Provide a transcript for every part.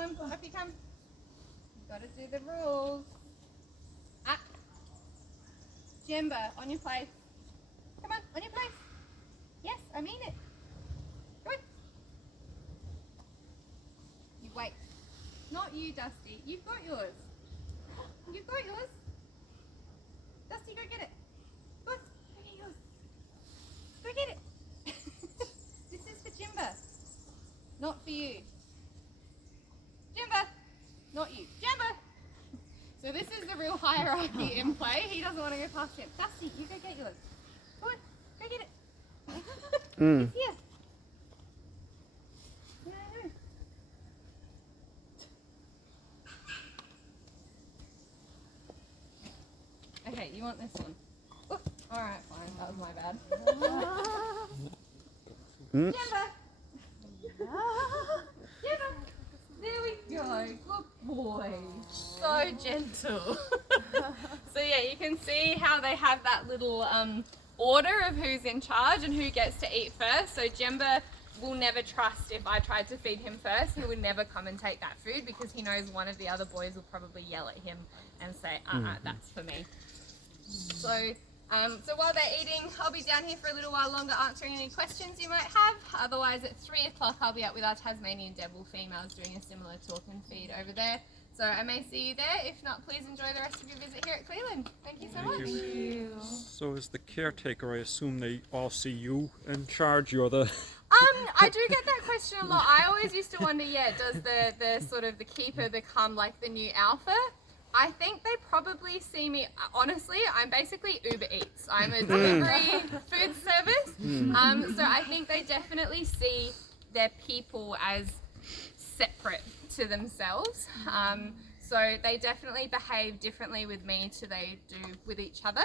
on, up you come. You've got to do the rules. Up. Jemba, on your place. Come on your place. Yes, I mean it. Come on. You wait. Not you, Dusty. You've got yours. You've got yours. Dusty, go get it. Go on, go get yours. Go get it. This is for Jimba. Not for you. Jimba. Not you. Jimba. So this is the real hierarchy in play. He doesn't want to go past him. Dusty, you go get yours. Go on, go get it. It's here. Yeah, I know. Okay, you want this one? Oh, alright, fine. That was my bad. Jemba! Jemba! There we go. Good boy. So gentle. So yeah, you can see how they have that little order of who's in charge and who gets to eat first. So Jemba will never trust if I tried to feed him first. He would never come and take that food because he knows one of the other boys will probably yell at him and say, that's for me. So while they're eating, I'll be down here for a little while longer answering any questions you might have. Otherwise, at 3 o'clock, I'll be up with our Tasmanian devil females doing a similar talk and feed over there. So I may see you there. If not, please enjoy the rest of your visit here at Cleland. Thank you so much. Thank you. So as the caretaker, I assume they all see you in charge. You're the... I do get that question a lot. I always used to wonder, does the sort of the keeper become like the new alpha? I think they probably see me, honestly, I'm basically Uber Eats. I'm a delivery food service. So I think they definitely see their people as separate to themselves. So they definitely behave differently with me to they do with each other.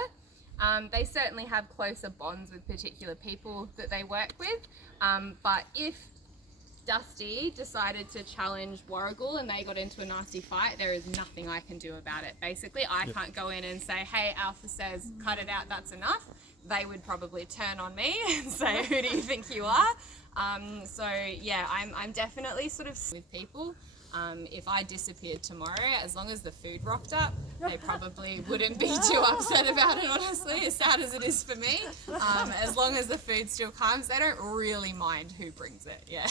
They certainly have closer bonds with particular people that they work with. But if Dusty decided to challenge Warrigal and they got into a nasty fight, there is nothing I can do about it. Basically, I can't go in and say, hey, Alpha says, cut it out, that's enough. They would probably turn on me and say, who do you think you are? So yeah, I'm definitely sort of with people. If I disappeared tomorrow, as long as the food rocked up, they probably wouldn't be too upset about it, honestly, as sad as it is for me. As long as the food still comes, they don't really mind who brings it, yeah.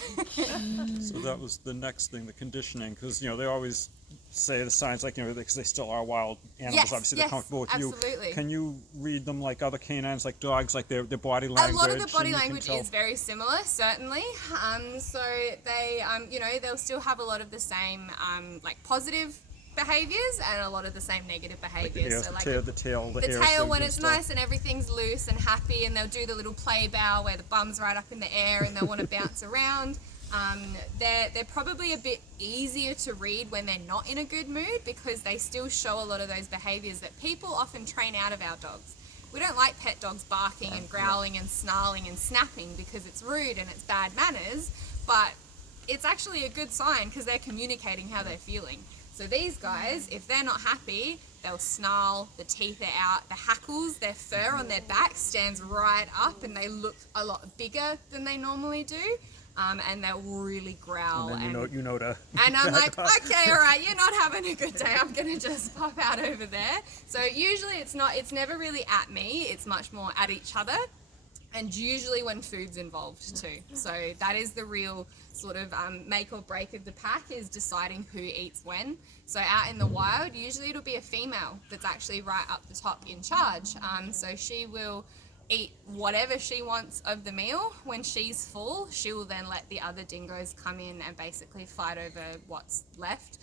So that was the next thing, the conditioning, because, you know, they always say the signs, like, you know, because they still are wild animals, obviously they're comfortable with absolutely. you. Can you read them like other canines, like dogs, like their body language? A lot of the body language is very similar, certainly. So they, you know, they'll still have a lot of the same, like positive behaviours and a lot of the same negative behaviours. Like the tail when it's nice and everything's loose and happy, and they'll do the little play bow where the bum's right up in the air and they'll want to bounce around. They're probably a bit easier to read when they're not in a good mood because they still show a lot of those behaviours that people often train out of our dogs. We don't like pet dogs barking and growling and snarling and snapping because it's rude and it's bad manners, but it's actually a good sign because they're communicating how they're feeling. So these guys, if they're not happy, they'll snarl, the teeth are out, the hackles, their fur on their back stands right up and they look a lot bigger than they normally do. And they'll really growl. And then you know to... And I'm like, okay, all right, you're not having a good day. I'm going to just pop out over there. So usually it's never really at me. It's much more at each other. And usually when food's involved too. So that is the real sort of make or break of the pack, is deciding who eats when. So out in the wild, usually it'll be a female that's actually right up the top in charge. So she will eat whatever she wants of the meal. When she's full, she will then let the other dingoes come in and basically fight over what's left.